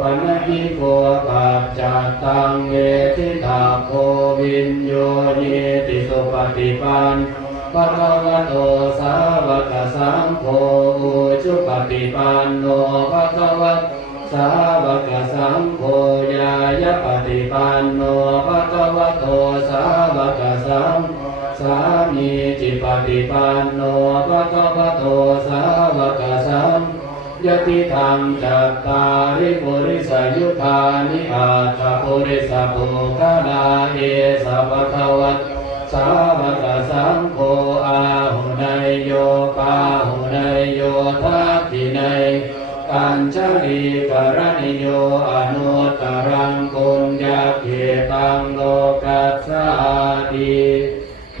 ปัญญิโกปัจจัตตังเวทิตาโควินโยนิติสุปฏิปันภะคะวะโตสาวกสังโฆอุชุปฏิปันโนภะคะวะสาวกสังโฆญายปฏิปันโนภะคะวะโตสาวกสังฆสามีจิปฏิปันโนภะคะวะโตสาวกสังฆยติธรรมจัตตาริปุริสยุคานิอาตปุริสปุคลาเอสะภะคะวะสาวกสังโฆอาหุนายโยปาหุนายโยทักขินัยกัญชลีกรณิโยอนุตตรังปุญญเขตังโลกัสสาติ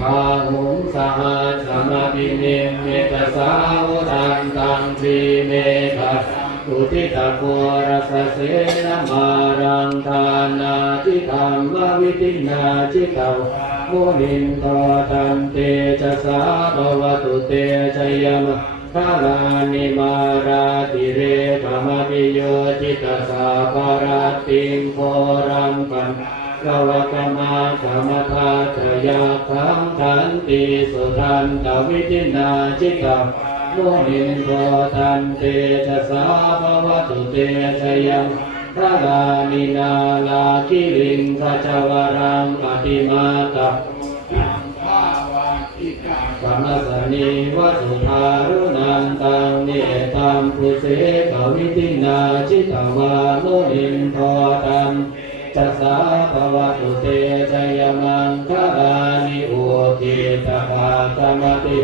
มาหุงสหัสสมปิเนเมตสาวุตันตังสีเมตัสอุทิตะโกรสเสนมารังทานาทิธรรมวิทินาจิตาวมุนินทตันเตจะสาภวตุเตชยมทารานิมาราติเรกามติโยจิตตสาภารติงโครังปันกวกมาธรรมทาจยาคังขันติสุทันตวิจินาจิตาโมหินโททันเตชะสาภวตุเตชยังพระลานินาลาคิลิงขจวรังอติมาตะกรรมสนีวสุธารุนันตังเนตัมปุเสกวิตินาจิตวาโมหินโทตันจัสสาภวตุเตชยมังคลานิโอเกตปาตมติ